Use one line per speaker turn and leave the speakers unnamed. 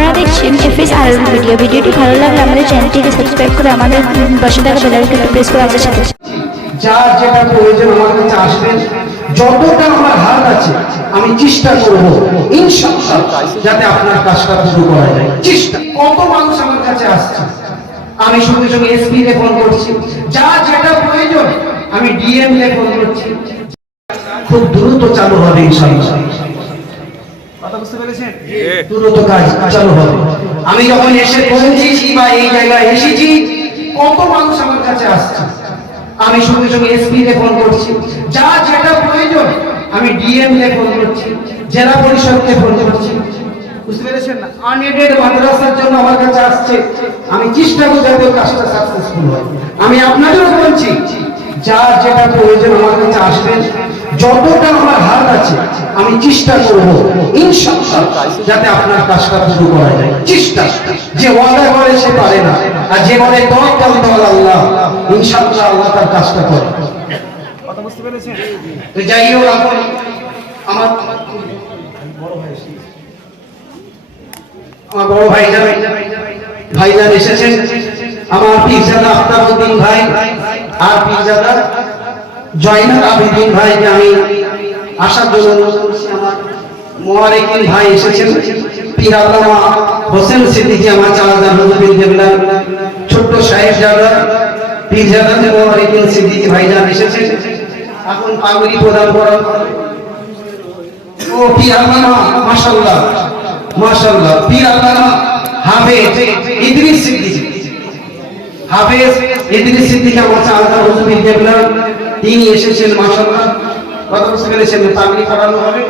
আপনারা দেখছেন এফএস আর ভিডিও ভিডিওটি ভালো লাগলে আমাদের চ্যানেলটিকে সাবস্ক্রাইব করে আমাদের পাশে থাকা বেল আইকনটি প্রেস করে আমাদের সাথে
যার যেটা প্রয়োজন আমার কাছে আসবেন যতটা আমার হাত আছে, আমি চেষ্টা করব, ইনশাআল্লাহ, যাতে আপনার কাজটা পুরো করা যায়। চেষ্টা, কত মানুষ আমার কাছে আসছে। আমি সঙ্গে সঙ্গে এসপি রে ফোন করছি। যা যেটা প্রয়োজন, আমি ডিএম রে ফোন করছি। খুব দ্রুত চালু হবে, ইনশাআল্লাহ।
কথা বুঝতে পেরেছেন?
দ্রুত কাজ চালু হবে। আমি যখন এসে পৌঁছেছি বা এই জায়গায় এসেছি কত মানুষ আমার কাছে আসছে। আমি সঙ্গে সঙ্গে এসপি রে ফোন করছি। যা যেটা প্রয়োজন আমি ডিএম ফোন করছি জেলা পরিষদকে ফোন করছি। বুঝতে পেরেছেন আনএডেড মাদ্রাসার জন্য আমার কাছে আসছে। আমি চেষ্টা করব কাজটা সাকসেসফুল হয় আমি আপনাদেরও বলছি যার যেটা প্রয়োজন আমার কাছে আসবেন। যতটা আমার হাত আছে আমি চেষ্টা করব ইনশাআল্লাহ যাতে আপনার কাজটা শুরু করা যায়। চেষ্টা। যে ওয়াদা করে সে পারে না। আর যে বলে তওয়াক্কাল আল্লাহ ইনশাআল্লাহ আল্লাহ তার কাজটা করে।
কথা বুঝতে পেরেছেন?
তো যাই হোক এখন আমার আমার বড় ভাইজান ভাইজান এসেছেন। আমার পীরজাদা আখতারউদ্দিন ভাই আর পীরজাদা জয়নাল আবেদিন ভাইকে আমি আসার জন্য আমার মোয়ারেকিন ভাই এসেছেন। পীর আল্লামা হোসেন সিদ্দিকী, আমার চালাদার হুজুর দেবলা ছোট্ট সাহেব জাদা, পীরজাদা মোয়ারেকিন সিদ্দিকী ভাইজান এসেছেন। এখন পাগড়ি প্রদান করা। ও পীর আল্লামা মাশাআল্লাহ মাশাআল্লাহ পীর আল্লামা হাফেজ ইদ্রিস সিদ্দিকী। হাফেজ ইদ্রিস সিদ্দিকী আমার চালাদার হুজুর দেবলা তিনি এসেছেন, মাশাআল্লাহ। কত বুঝতে পেরেছেন পাগড়ি করানো হবে।